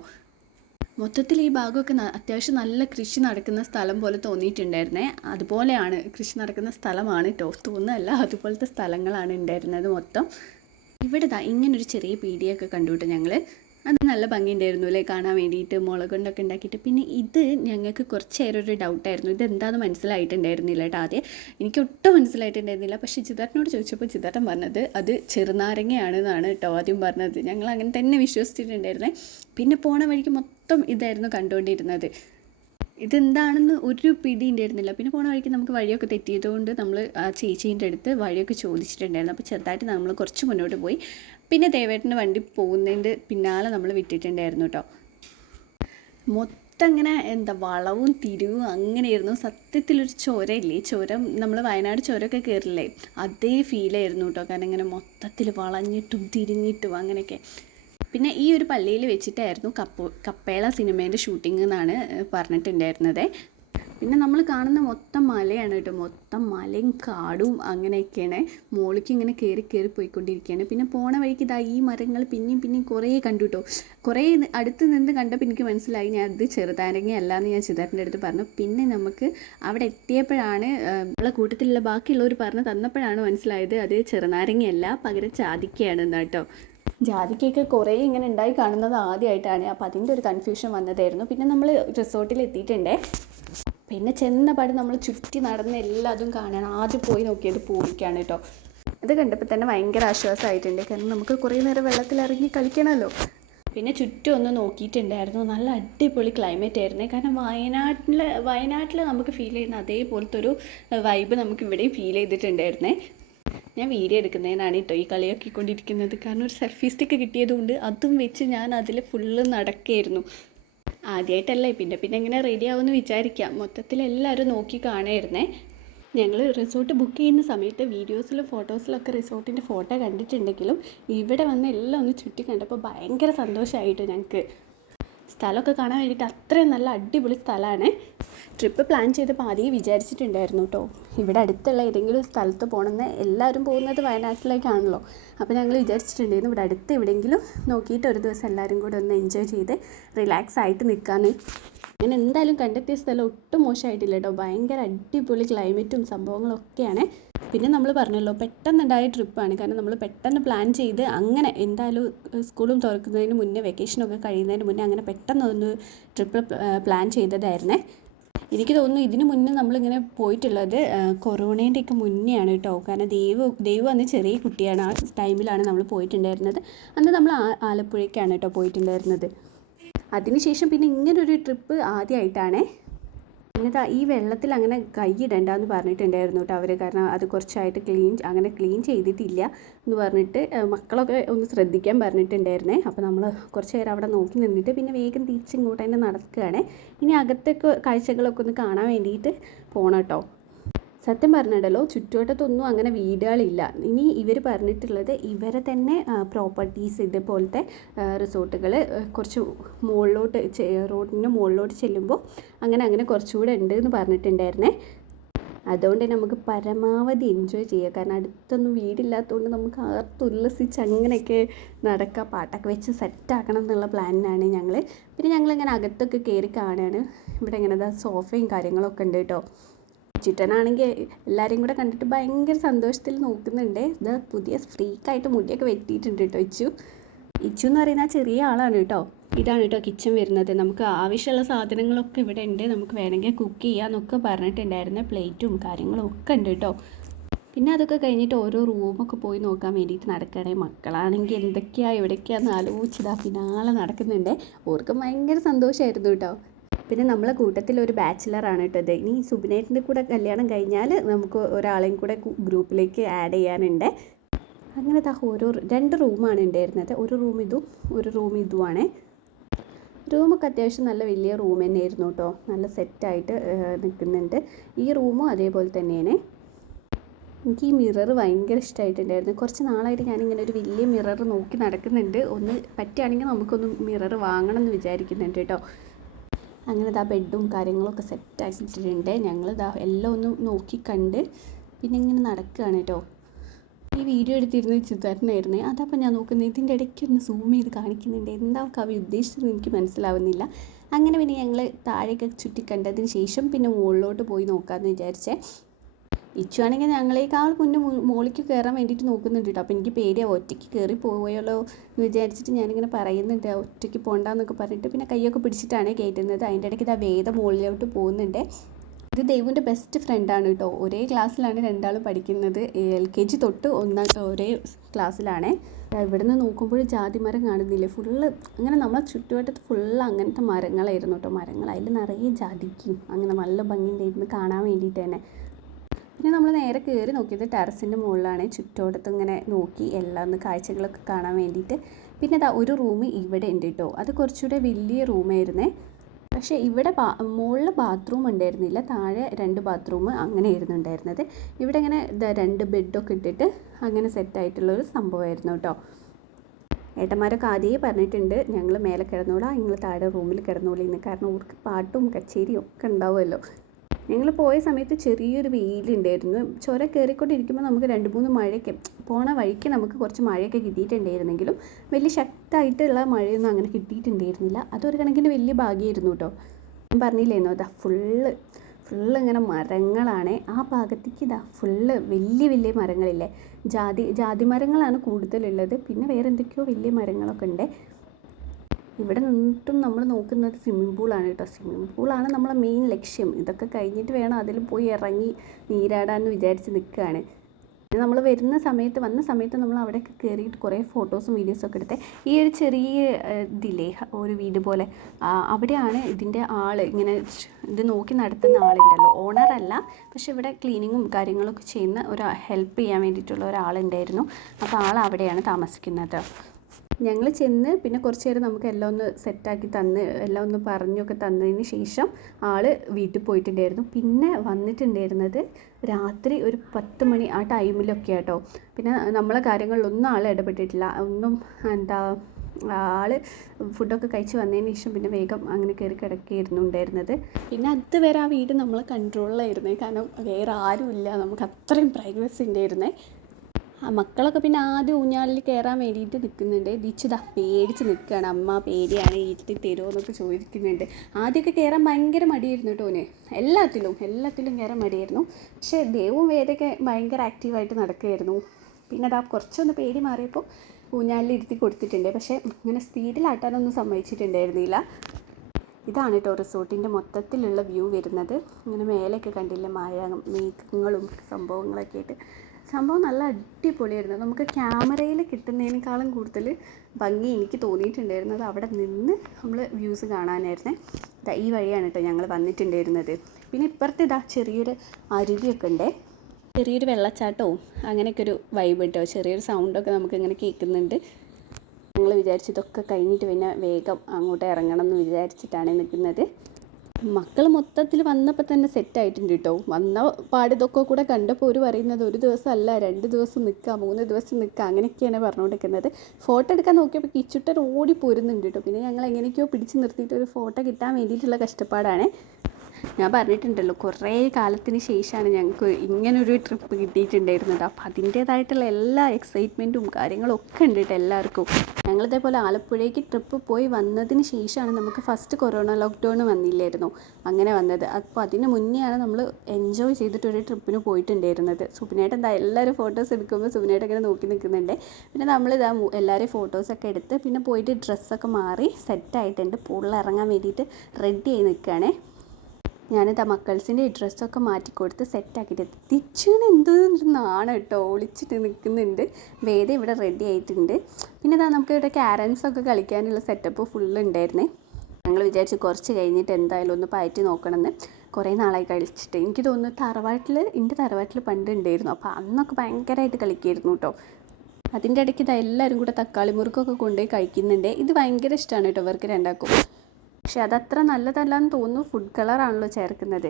മൊത്തത്തിൽ ഈ ഭാഗമൊക്കെ അത്യാവശ്യം നല്ല കൃഷി നടക്കുന്ന സ്ഥലം പോലെ തോന്നിയിട്ടുണ്ടായിരുന്നേ. അതുപോലെയാണ് കൃഷി നടക്കുന്ന സ്ഥലമാണ് കേട്ടോ, തോന്നുന്നതല്ല, അതുപോലത്തെ സ്ഥലങ്ങളാണ് ഉണ്ടായിരുന്നത് മൊത്തം. ഇവിടെ ഇങ്ങനൊരു ചെറിയ പീടിയൊക്കെ കണ്ടുകിട്ടും ഞങ്ങൾ. അത് നല്ല ഭംഗിയുണ്ടായിരുന്നു അല്ലേ കാണാൻ വേണ്ടിയിട്ട്, മുളക് കൊണ്ടൊക്കെ ഉണ്ടാക്കിയിട്ട്. പിന്നെ ഇത് ഞങ്ങൾക്ക് കുറച്ച് നേരം ഒരു ഡൗട്ടായിരുന്നു. ഇതെന്താണെന്ന് മനസ്സിലായിട്ടുണ്ടായിരുന്നില്ല കേട്ടോ. ആദ്യം എനിക്ക് ഒട്ടും മനസ്സിലായിട്ടുണ്ടായിരുന്നില്ല. പക്ഷേ ചിതേട്ടനോട് ചോദിച്ചപ്പോൾ ചിതേട്ടൻ പറഞ്ഞത് അത് ചെറുനാരങ്ങയാണെന്നാണ് കേട്ടോ ആദ്യം പറഞ്ഞത്. ഞങ്ങൾ അങ്ങനെ തന്നെ വിശ്വസിച്ചിട്ടുണ്ടായിരുന്നേ. പിന്നെ പോണ വഴിക്ക് മൊത്തം ഇതായിരുന്നു കണ്ടുകൊണ്ടിരുന്നത്. ഇതെന്താണെന്ന് ഒരു പിടി ഉണ്ടായിരുന്നില്ല. പിന്നെ പോണ വഴിക്ക് നമുക്ക് വഴിയൊക്കെ തെറ്റിയതുകൊണ്ട് നമ്മൾ ആ ചേച്ചീൻ്റെ അടുത്ത് വഴിയൊക്കെ ചോദിച്ചിട്ടുണ്ടായിരുന്നു. അപ്പോൾ ചെറുതായിട്ട് നമ്മൾ കുറച്ച് മുന്നോട്ട് പോയി. പിന്നെ ദേവേട്ടൻ്റെ വണ്ടി പോകുന്നതിൻ്റെ പിന്നാലെ നമ്മൾ വിട്ടിട്ടുണ്ടായിരുന്നു കേട്ടോ. ഇങ്ങനെ എന്താ വളവും തിരിവും അങ്ങനെയായിരുന്നു. സത്യത്തിലൊരു ചുരമില്ലേ, ചുരം നമ്മൾ വയനാട് ചുരമൊക്കെ കയറില്ലേ, അതേ ഫീലായിരുന്നു കേട്ടോ. കാരണം ഇങ്ങനെ മൊത്തത്തിൽ വളഞ്ഞിട്ടും തിരിഞ്ഞിട്ടും അങ്ങനെയൊക്കെ. പിന്നെ ഈ ഒരു പള്ളിയിൽ വെച്ചിട്ടായിരുന്നു കപ്പേള സിനിമേൻ്റെ ഷൂട്ടിംഗ് എന്നാണ് പറഞ്ഞിട്ടുണ്ടായിരുന്നത്. പിന്നെ നമ്മൾ കാണുന്ന മൊത്തം മലയാണ് കേട്ടോ, മൊത്തം മലയും കാടും അങ്ങനെയൊക്കെയാണ്. മുകളിലേക്ക് ഇങ്ങനെ കയറി കയറി പോയിക്കൊണ്ടിരിക്കുകയാണ്. പിന്നെ പോണ വഴിക്ക് ഇതാ ഈ മരങ്ങൾ പിന്നെയും കുറേ കണ്ടു കേട്ടോ. കുറേ അടുത്ത് നിന്ന് കണ്ടപ്പോൾ എനിക്ക് മനസ്സിലായി ഞാൻ അത് ചെറുനാരങ്ങയല്ല എന്ന് ഞാൻ സിദ്ധാർത്ഥിൻ്റെ അടുത്ത് പറഞ്ഞു. പിന്നെ നമുക്ക് അവിടെ എത്തിയപ്പോഴാണ് നമ്മളെ കൂട്ടത്തിലുള്ള ബാക്കിയുള്ളവർ പറഞ്ഞ് തന്നപ്പോഴാണ് മനസ്സിലായത് അത് ചെറുനാരങ്ങയല്ല, പകരം ജാതിക്കയാണെന്ന് കേട്ടോ. ജാതിക്കയൊക്കെ കുറേ ഇങ്ങനെ ഉണ്ടായി കാണുന്നത് ആദ്യമായിട്ടാണ്. അപ്പോൾ അതിൻ്റെ ഒരു കൺഫ്യൂഷൻ വന്നതായിരുന്നു. പിന്നെ നമ്മൾ റിസോർട്ടിൽ എത്തിയിട്ടുണ്ടേ. പിന്നെ ചെന്നപാട് നമ്മൾ ചുറ്റി നടന്ന് എല്ലാതും കാണണം. ആദ്യം പോയി നോക്കിയത് പൂളിക്കാണ് കേട്ടോ. അത് കണ്ടപ്പോൾ തന്നെ ഭയങ്കര ആശ്വാസമായിട്ടുണ്ട്. കാരണം നമുക്ക് കുറേ നേരം വെള്ളത്തിലിറങ്ങി കളിക്കണമല്ലോ. പിന്നെ ചുറ്റും ഒന്ന് നോക്കിയിട്ടുണ്ടായിരുന്നു. നല്ല അടിപൊളി ക്ലൈമറ്റ് ആയിരുന്നു. കാരണം വയനാട്ടിൽ നമുക്ക് ഫീൽ ചെയ്യുന്ന അതേപോലത്തെ ഒരു വൈബ് നമുക്ക് ഇവിടെയും ഫീൽ ചെയ്തിട്ടുണ്ടായിരുന്നേ. ഞാൻ വീഡിയോ എടുക്കുന്നതിനാണ് കേട്ടോ ഈ കളിയാക്കിക്കൊണ്ടിരിക്കുന്നത്. കാരണം ഒരു സെൽഫി സ്റ്റിക്ക് കിട്ടിയതുകൊണ്ട് അതും വെച്ച് ഞാൻ അതിൽ ഫുള്ള് നടക്കുകയായിരുന്നു. ആദ്യമായിട്ടല്ലേ, പിന്നെ എങ്ങനെ റെഡി ആവുമെന്ന് വിചാരിക്കാം. മൊത്തത്തിൽ എല്ലാവരും നോക്കി കാണുമായിരുന്നേ. ഞങ്ങൾ റിസോർട്ട് ബുക്ക് ചെയ്യുന്ന സമയത്ത് വീഡിയോസിലും ഫോട്ടോസിലൊക്കെ റിസോർട്ടിൻ്റെ ഫോട്ടോ കണ്ടിട്ടുണ്ടെങ്കിലും ഇവിടെ വന്ന് എല്ലാം ഒന്ന് ചുറ്റി കണ്ടപ്പോൾ ഭയങ്കര സന്തോഷമായിട്ട് ഞങ്ങൾക്ക്. സ്ഥലമൊക്കെ കാണാൻ വേണ്ടിയിട്ട് അത്രയും നല്ല അടിപൊളി സ്ഥലമാണ്. ട്രിപ്പ് പ്ലാൻ ചെയ്തപ്പോൾ ആദ്യം വിചാരിച്ചിട്ടുണ്ടായിരുന്നു കേട്ടോ, ഇവിടെ അടുത്തുള്ള ഏതെങ്കിലും സ്ഥലത്ത് പോകണമെന്ന്. എല്ലാവരും പോകുന്നത് വയനാട്ടിലേക്കാണല്ലോ. അപ്പോൾ ഞങ്ങൾ വിചാരിച്ചിട്ടുണ്ടായിരുന്നു ഇവിടെ അടുത്ത് എവിടെയെങ്കിലും നോക്കിയിട്ട് ഒരു ദിവസം എല്ലാവരും കൂടെ ഒന്ന് എൻജോയ് ചെയ്ത് റിലാക്സ് ആയിട്ട് നിൽക്കാമെന്ന്. അങ്ങനെ എന്തായാലും കണ്ടെത്തിയ സ്ഥലം ഒട്ടും മോശമായിട്ടില്ല കേട്ടോ. ഭയങ്കര അടിപൊളി ക്ലൈമറ്റും സംഭവങ്ങളൊക്കെയാണ്. പിന്നെ നമ്മൾ പറഞ്ഞല്ലോ പെട്ടെന്നുണ്ടായ ട്രിപ്പാണ്. കാരണം നമ്മൾ പെട്ടെന്ന് പ്ലാൻ ചെയ്ത് അങ്ങനെ എന്തായാലും സ്കൂളും തുറക്കുന്നതിന് മുന്നേ വെക്കേഷനൊക്കെ കഴിയുന്നതിന് മുന്നേ അങ്ങനെ പെട്ടെന്നൊന്ന് ട്രിപ്പ് പ്ലാൻ ചെയ്തതായിരുന്നേ. എനിക്ക് തോന്നുന്നു ഇതിന് മുന്നേ നമ്മളിങ്ങനെ പോയിട്ടുള്ളത് കൊറോണേൻ്റെയൊക്കെ മുന്നെയാണ് കേട്ടോ. കാരണം ദേവ് അന്ന് ചെറിയ കുട്ടിയാണ്. ആ ടൈമിലാണ് നമ്മൾ പോയിട്ടുണ്ടായിരുന്നത്. അന്ന് നമ്മൾ ആലപ്പുഴയ്ക്കാണ് കേട്ടോ പോയിട്ടുണ്ടായിരുന്നത്. അതിനുശേഷം പിന്നെ ഇങ്ങനൊരു ട്രിപ്പ് ആദ്യമായിട്ടാണേ. പിന്നെ ഈ വെള്ളത്തിൽ അങ്ങനെ കൈയിടണ്ടെന്ന് പറഞ്ഞിട്ടുണ്ടായിരുന്നു കേട്ടോ അവർ. കാരണം അത് കുറച്ചായിട്ട് ക്ലീൻ ചെയ്തിട്ടില്ല എന്ന് പറഞ്ഞിട്ട് മക്കളൊക്കെ ഒന്ന് ശ്രദ്ധിക്കാൻ പറഞ്ഞിട്ടുണ്ടായിരുന്നേ. അപ്പോൾ നമ്മൾ കുറച്ച് നേരം അവിടെ നോക്കി നിന്നിട്ട് പിന്നെ വേഗം തിരിച്ചിങ്ങോട്ട് തന്നെ നടക്കുകയാണ്. ഇനി അകത്തൊക്കെ കാഴ്ചകളൊക്കെ ഒന്ന് കാണാൻ വേണ്ടിയിട്ട് പോകണം കേട്ടോ. സത്യം പറഞ്ഞിട്ടല്ലോ ചുറ്റുവട്ടത്തൊന്നും അങ്ങനെ വീടുകളില്ല. ഇനി ഇവർ പറഞ്ഞിട്ടുള്ളത് ഇവരെ തന്നെ പ്രോപ്പർട്ടീസ് ഇതുപോലത്തെ റിസോർട്ടുകൾ കുറച്ച് മുകളിലോട്ട് റോഡിൻ്റെ മുകളിലോട്ട് ചെല്ലുമ്പോൾ അങ്ങനെ കുറച്ചുകൂടെ ഉണ്ട് എന്ന് പറഞ്ഞിട്ടുണ്ടായിരുന്നേ. അതുകൊണ്ട് നമുക്ക് പരമാവധി എൻജോയ് ചെയ്യുക. കാരണം അടുത്തൊന്നും വീടില്ലാത്തതുകൊണ്ട് നമുക്ക് ഉല്ലസിച്ച് അങ്ങനെയൊക്കെ നടക്കുക, പാട്ടൊക്കെ വെച്ച് സെറ്റാക്കണം എന്നുള്ള പ്ലാനിനാണ് ഞങ്ങൾ. പിന്നെ ഞങ്ങളിങ്ങനെ അകത്തൊക്കെ കയറി കാണുകയാണ്. ഇവിടെ ഇങ്ങനെ സോഫയും കാര്യങ്ങളൊക്കെ ഉണ്ട് കേട്ടോ. ചിട്ടനാണെങ്കിൽ എല്ലാവരെയും കൂടെ കണ്ടിട്ട് ഭയങ്കര സന്തോഷത്തിൽ നോക്കുന്നുണ്ട്. ഇത് പുതിയ ഫ്രീക്കായിട്ട് മുടിയൊക്കെ വെട്ടിയിട്ടുണ്ട് കേട്ടോ ഇച്ചു എന്ന് പറയുന്ന ചെറിയ ആളാണ് കേട്ടോ. ഇതാണ് കേട്ടോ കിച്ചൺ വരുന്നത്. നമുക്ക് ആവശ്യമുള്ള സാധനങ്ങളൊക്കെ ഇവിടെ ഉണ്ട്. നമുക്ക് വേണമെങ്കിൽ കുക്ക് ചെയ്യാമെന്നൊക്കെ പറഞ്ഞിട്ടുണ്ടായിരുന്ന പ്ലേറ്റും കാര്യങ്ങളും ഒക്കെ ഉണ്ട് കേട്ടോ. പിന്നെ അതൊക്കെ കഴിഞ്ഞിട്ട് ഓരോ റൂമൊക്കെ പോയി നോക്കാൻ വേണ്ടിയിട്ട് നടക്കണേ. മക്കളാണെങ്കിൽ എന്തൊക്കെയാണ് എവിടേക്കാണെന്ന് ആലോചിച്ചതാ പിന്നാലെ നടക്കുന്നുണ്ട്. ഓർക്കും ഭയങ്കര സന്തോഷമായിരുന്നു കേട്ടോ. പിന്നെ നമ്മളെ കൂട്ടത്തിൽ ഒരു ബാച്ചിലറാണ് കേട്ടോ ഇത്. ഇനി സുബിനേറ്റിൻ്റെ കൂടെ കല്യാണം കഴിഞ്ഞാൽ നമുക്ക് ഒരാളെയും കൂടെ ഗ്രൂപ്പിലേക്ക് ആഡ് ചെയ്യാനുണ്ട്. അങ്ങനെ ഓരോ 2 റൂമാണ് ഉണ്ടായിരുന്നത്. ഒരു റൂം ഇതുമാണ്. റൂമൊക്കെ അത്യാവശ്യം നല്ല വലിയ റൂം തന്നെയായിരുന്നു കേട്ടോ. നല്ല സെറ്റായിട്ട് നിൽക്കുന്നുണ്ട്. ഈ റൂമും അതേപോലെ തന്നെയാണ്. എനിക്ക് ഈ മിറർ ഭയങ്കര ഇഷ്ടമായിട്ടുണ്ടായിരുന്നു. കുറച്ച് നാളായിട്ട് ഞാനിങ്ങനെ ഒരു വലിയ മിറർ നോക്കി നടക്കുന്നുണ്ട്. ഒന്ന് പറ്റുകയാണെങ്കിൽ നമുക്കൊന്ന് മിറർ വാങ്ങണം എന്ന് വിചാരിക്കുന്നുണ്ട് കേട്ടോ. അങ്ങനെ ബെഡും കാര്യങ്ങളൊക്കെ സെറ്റാക്കിയിട്ടുണ്ട്. ഞങ്ങൾ എല്ലാം ഒന്ന് നോക്കി കണ്ട് പിന്നെ ഇങ്ങനെ നടക്കുകയാണ് കേട്ടോ. ഈ വീഡിയോ എടുത്തിരുന്നത് ചിത്രനായിരുന്നേ. അതപ്പോൾ ഞാൻ നോക്കുന്നത് ഇതിൻ്റെ ഇടയ്ക്ക് ഒന്ന് സൂം ചെയ്ത് കാണിക്കുന്നുണ്ട്. എന്താ കവി ഉദ്ദേശിച്ചത് എനിക്ക് മനസ്സിലാവുന്നില്ല. അങ്ങനെ പിന്നെ ഞങ്ങൾ താഴേക്ക് ചുറ്റിക്കണ്ടതിന് ശേഷം പിന്നെ മുകളിലോട്ട് പോയി നോക്കാമെന്ന് വിചാരിച്ചേ. ഇച്ചു ആണെങ്കിൽ ഞങ്ങളേക്കാൾ മുന്നേ മുകളിലേക്ക് കയറാൻ വേണ്ടിയിട്ട് നോക്കുന്നുണ്ട് കേട്ടോ. അപ്പോൾ എനിക്ക് പേടിയാവും ഒറ്റയ്ക്ക് കയറി പോവുകയുള്ളൂ എന്ന് വിചാരിച്ചിട്ട് ഞാനിങ്ങനെ പറയുന്നുണ്ട് ഒറ്റയ്ക്ക് പോകണ്ടെന്നൊക്കെ പറഞ്ഞിട്ട്. പിന്നെ കൈയൊക്കെ പിടിച്ചിട്ടാണ് കയറ്റുന്നത്. അതിൻ്റെ ഇടയ്ക്ക് വേദ മുകളിലോട്ട് പോകുന്നുണ്ട്. ഇത് ദേവുവിൻ്റെ ബെസ്റ്റ് ഫ്രണ്ടാണ് കേട്ടോ. ഒരേ ക്ലാസ്സിലാണ് രണ്ടാളും പഠിക്കുന്നത്. LKG തൊട്ട് ഒരേ ക്ലാസ്സിലാണ്. ഇവിടെ നിന്ന് നോക്കുമ്പോൾ ജാതിമരം കാണുന്നില്ലേ, ഫുള്ള് അങ്ങനെ നമ്മളെ ചുറ്റുവട്ടത്ത് ഫുള്ള് അങ്ങനത്തെ മരങ്ങളായിരുന്നു കേട്ടോ. മരങ്ങൾ അതിൽ നിറയെ ജാതിക്കും അങ്ങനെ നല്ല ഭംഗിയുണ്ടായിരുന്നു കാണാൻ വേണ്ടിയിട്ട് തന്നെ. പിന്നെ നമ്മൾ നേരെ കയറി നോക്കിയത് ടെറസിൻ്റെ മുകളിലാണ്. ചുറ്റോടത്ത് ഇങ്ങനെ നോക്കി എല്ലാം കാഴ്ചകളൊക്കെ കാണാൻ വേണ്ടിയിട്ട്. പിന്നെ ഒരു റൂം ഇവിടെ ഉണ്ട് കേട്ടോ. അത് കുറച്ചുകൂടെ വലിയ റൂമായിരുന്നേ. പക്ഷേ ഇവിടെ മുകളിൽ ബാത്റൂം ഉണ്ടായിരുന്നില്ല, താഴെ 2 ബാത്റൂം അങ്ങനെയായിരുന്നു ഉണ്ടായിരുന്നത്. ഇവിടെ ഇങ്ങനെ 2 ബെഡൊക്കെ ഇട്ടിട്ട് അങ്ങനെ സെറ്റായിട്ടുള്ളൊരു സംഭവമായിരുന്നു കേട്ടോ. ഏട്ടന്മാരൊക്കെ ആദ്യമേ പറഞ്ഞിട്ടുണ്ട് ഞങ്ങൾ മേലെ കിടന്നോളാം, നിങ്ങൾ താഴെ റൂമിൽ കിടന്നോളിന്ന്. കാരണം അവർക്ക് പാട്ടും കച്ചേരിയും ഒക്കെ ഉണ്ടാവുമല്ലോ. ഞങ്ങൾ പോയ സമയത്ത് ചെറിയൊരു വെയിലുണ്ടായിരുന്നു. ചുരം കയറിക്കൊണ്ടിരിക്കുമ്പോൾ നമുക്ക് 2-3 മഴയൊക്കെ പോണ വഴിക്ക് നമുക്ക് കുറച്ച് മഴയൊക്കെ കിട്ടിയിട്ടുണ്ടായിരുന്നെങ്കിലും വലിയ ശക്തമായിട്ടുള്ള മഴയൊന്നും അങ്ങനെ കിട്ടിയിട്ടുണ്ടായിരുന്നില്ല. അതൊരു കണക്കിന് വലിയ ഭാഗ്യമായിരുന്നു കേട്ടോ. ഞാൻ പറഞ്ഞില്ലായിരുന്നു, അതാ ഫുള്ള് ഇങ്ങനെ മരങ്ങളാണ്. ആ ഭാഗത്തേക്ക് ഇതാ ഫുള്ള് വലിയ മരങ്ങളില്ലേ, ജാതി മരങ്ങളാണ് കൂടുതലുള്ളത്. പിന്നെ വേറെ എന്തൊക്കെയോ വലിയ മരങ്ങളൊക്കെ ഉണ്ട്. ഇവിടെ നിന്നിട്ടും നമ്മൾ നോക്കുന്നത് സ്വിമ്മിംഗ് പൂളാണ് കേട്ടോ. സ്വിമ്മിംഗ് പൂളാണ് നമ്മളെ മെയിൻ ലക്ഷ്യം. ഇതൊക്കെ കഴിഞ്ഞിട്ട് വേണം അതിൽ പോയി ഇറങ്ങി നീരാടാമെന്ന് വിചാരിച്ച് നിൽക്കുകയാണ്. നമ്മൾ വന്ന സമയത്ത് നമ്മൾ അവിടെയൊക്കെ കയറിയിട്ട് കുറേ ഫോട്ടോസും വീഡിയോസൊക്കെ എടുത്തേ. ഈ ഒരു ചെറിയ ഇതില്ലേ, ഒരു വീട് പോലെ, അവിടെയാണ് ഇതിൻ്റെ ആൾ ഇങ്ങനെ ഇത് നോക്കി നടത്തുന്ന ആളുണ്ടല്ലോ. ഓണറല്ല, പക്ഷെ ഇവിടെ ക്ലീനിങ്ങും കാര്യങ്ങളൊക്കെ ചെയ്യുന്ന ഹെൽപ്പ് ചെയ്യാൻ വേണ്ടിയിട്ടുള്ള ഒരാളുണ്ടായിരുന്നു. അപ്പോൾ ആൾ അവിടെയാണ് താമസിക്കുന്നത്. ഞങ്ങൾ ചെന്ന് പിന്നെ കുറച്ച് നേരം നമുക്ക് എല്ലാം ഒന്ന് സെറ്റാക്കി തന്ന് എല്ലാം ഒന്ന് പറഞ്ഞൊക്കെ തന്നതിന് ശേഷം ആൾ വീട്ടിൽ പോയിട്ടുണ്ടായിരുന്നു. പിന്നെ വന്നിട്ടുണ്ടായിരുന്നത് രാത്രി ഒരു 10 മണി ആ ടൈമിലൊക്കെ കേട്ടോ. പിന്നെ നമ്മളെ കാര്യങ്ങളിലൊന്നും ആൾ ഇടപെട്ടിട്ടില്ല. ആൾ ഫുഡൊക്കെ കഴിച്ച് വന്നതിന് ശേഷം പിന്നെ വേഗം അങ്ങനെ കയറി കിടക്കുകയായിരുന്നു ഉണ്ടായിരുന്നത്. പിന്നെ അതുവരെ ആ വീട് നമ്മളെ കൺട്രോളിലായിരുന്നേ. കാരണം വേറെ ആരുമില്ല, നമുക്ക് അത്രയും പ്രൈവസി ഉണ്ടായിരുന്നേ. മക്കളൊക്കെ പിന്നെ ആദ്യം ഊഞ്ഞാലിൽ കയറാൻ വേണ്ടിയിട്ട് നിൽക്കുന്നുണ്ട്. ദിച്ചുതാ പേടിച്ച് നിൽക്കുകയാണ്. അമ്മ പേടിയാണ്, ഇരുത്തി തരുമോ എന്നൊക്കെ ചോദിക്കുന്നുണ്ട്. ആദ്യമൊക്കെ കയറാൻ ഭയങ്കര മടിയായിരുന്നു കേട്ടോ. എല്ലാത്തിലും കയറാൻ മടിയായിരുന്നു. പക്ഷേ ദേവും വേദയൊക്കെ ഭയങ്കര ആക്റ്റീവായിട്ട് നടക്കുകയായിരുന്നു. പിന്നെ അതാ കുറച്ചൊന്ന് പേടി മാറിയപ്പോൾ ഊഞ്ഞാലിൽ ഇരുത്തി കൊടുത്തിട്ടുണ്ട്. പക്ഷേ ഇങ്ങനെ സ്പീഡിലാട്ടാനൊന്നും സമ്മതിച്ചിട്ടുണ്ടായിരുന്നില്ല. ഇതാണ് കേട്ടോ റിസോർട്ടിൻ്റെ മൊത്തത്തിലുള്ള വ്യൂ വരുന്നത്. ഇങ്ങനെ മേലെയൊക്കെ കണ്ടില്ലേ, മേഘങ്ങളും സംഭവങ്ങളൊക്കെ ആയിട്ട് സംഭവം നല്ല അടിപൊളിയായിരുന്നു. നമുക്ക് ക്യാമറയിൽ കിട്ടുന്നതിനേക്കാളും കൂടുതൽ ഭംഗി എനിക്ക് തോന്നിയിട്ടുണ്ടായിരുന്നത് അവിടെ നിന്ന് നമ്മൾ വ്യൂസ് കാണാനായിരുന്നേ. ഈ വഴിയാണ് കേട്ടോ ഞങ്ങൾ വന്നിട്ടുണ്ടായിരുന്നത്. പിന്നെ ഇപ്പുറത്ത് ചെറിയൊരു അരുവിയൊക്കെ ഉണ്ടേ, ചെറിയൊരു വെള്ളച്ചാട്ടവും അങ്ങനെയൊക്കെ ഒരു വൈബ് കേട്ടോ. ചെറിയൊരു സൗണ്ടൊക്കെ നമുക്കിങ്ങനെ കേൾക്കുന്നുണ്ട്. ഞങ്ങൾ വിചാരിച്ചു ഇതൊക്കെ കഴിഞ്ഞിട്ട് പിന്നെ വേഗം അങ്ങോട്ട് ഇറങ്ങണം എന്ന് വിചാരിച്ചിട്ടാണ് നിൽക്കുന്നത്. മക്കൾ മൊത്തത്തിൽ വന്നപ്പോൾ തന്നെ സെറ്റായിട്ടുണ്ട് കേട്ടോ. വന്ന പാട് ഇതൊക്കെ കൂടെ കണ്ടപ്പോൾ ഒരു പറയുന്നത് 1 ദിവസമല്ല 2 ദിവസം നിൽക്കുക, 3 ദിവസം നിൽക്കുക, അങ്ങനെയൊക്കെയാണ് പറഞ്ഞുകൊണ്ടിരിക്കുന്നത്. ഫോട്ടോ എടുക്കാൻ നോക്കിയപ്പോൾ കിച്ചുട്ടൻ ഓടി പോരുന്നുണ്ട് കേട്ടോ. പിന്നെ ഞങ്ങൾ എങ്ങനെയൊക്കെയോ പിടിച്ച് നിർത്തിയിട്ട് ഒരു ഫോട്ടോ കിട്ടാൻ വേണ്ടിയിട്ടുള്ള കഷ്ടപ്പാടാണ്. ഞാൻ പറഞ്ഞിട്ടുണ്ടല്ലോ, കുറേ കാലത്തിന് ശേഷമാണ് ഞങ്ങൾക്ക് ഇങ്ങനൊരു ട്രിപ്പ് കിട്ടിയിട്ടുണ്ടായിരുന്നത്. അപ്പോൾ അതിൻ്റേതായിട്ടുള്ള എല്ലാ എക്സൈറ്റ്മെൻറ്റും കാര്യങ്ങളും ഒക്കെ ഉണ്ട് കേട്ടോ എല്ലാവർക്കും. ഞങ്ങളിതേപോലെ ആലപ്പുഴയ്ക്ക് ട്രിപ്പ് പോയി വന്നതിന് ശേഷമാണ് നമുക്ക് ഫസ്റ്റ് കൊറോണ ലോക്ക്ഡൗൺ വന്നില്ലായിരുന്നു, അങ്ങനെ വന്നത്. അപ്പോൾ അതിന് മുന്നെയാണ് നമ്മൾ എൻജോയ് ചെയ്തിട്ടൊരു ട്രിപ്പിന് പോയിട്ടുണ്ടായിരുന്നത്. സുബിനേട്ടൻ എല്ലാവരും ഫോട്ടോസ് എടുക്കുമ്പോൾ സുബിനേട്ടൻ ഇങ്ങനെ നോക്കി നിൽക്കുന്നുണ്ട്. പിന്നെ നമ്മളിതാ എല്ലാവരും ഫോട്ടോസൊക്കെ എടുത്ത് പിന്നെ പോയിട്ട് ഡ്രസ്സൊക്കെ മാറി സെറ്റായിട്ടുണ്ട്. പൂളിൽ ഇറങ്ങാൻ വേണ്ടിയിട്ട് റെഡി ആയി നിൽക്കുകയാണേ. ഞാനിതാ മക്കൾസിൻ്റെ ഡ്രസ്സൊക്കെ മാറ്റിക്കൊടുത്ത് സെറ്റാക്കിയിട്ട് തിരിച്ചാണ് എന്തോന്നാണ് കേട്ടോ, ഒളിച്ചിട്ട് നിൽക്കുന്നുണ്ട്. വേദ ഇവിടെ റെഡി ആയിട്ടുണ്ട്. പിന്നെ ഇതാ നമുക്ക് ഇവിടെ ക്യാരംസൊക്കെ കളിക്കാനുള്ള സെറ്റപ്പ് ഫുള്ള് ഉണ്ടായിരുന്നേ. ഞങ്ങൾ വിചാരിച്ച് കുറച്ച് കഴിഞ്ഞിട്ട് എന്തായാലും ഒന്ന് പയറ്റി നോക്കണമെന്ന്. കുറേ നാളായി കളിച്ചിട്ട്. എനിക്ക് തോന്നുന്നു എൻ്റെ തറവാട്ടിൽ പണ്ട് ഉണ്ടായിരുന്നു. അപ്പോൾ അന്നൊക്കെ ഭയങ്കരമായിട്ട് കളിക്കുമായിരുന്നു കേട്ടോ. അതിൻ്റെ ഇടയ്ക്ക് ഇതാ എല്ലാവരും കൂടെ തക്കാളി മുറുക്കൊക്കെ കൊണ്ടുപോയി കഴിക്കുന്നുണ്ട്. ഇത് ഭയങ്കര ഇഷ്ടമാണ് കേട്ടോ ഇവർക്ക് രണ്ടാക്കും. പക്ഷെ അതത്ര നല്ലതല്ലാന്ന് തോന്നുന്നു, ഫുഡ് കളറാണല്ലോ ചേർക്കുന്നത്.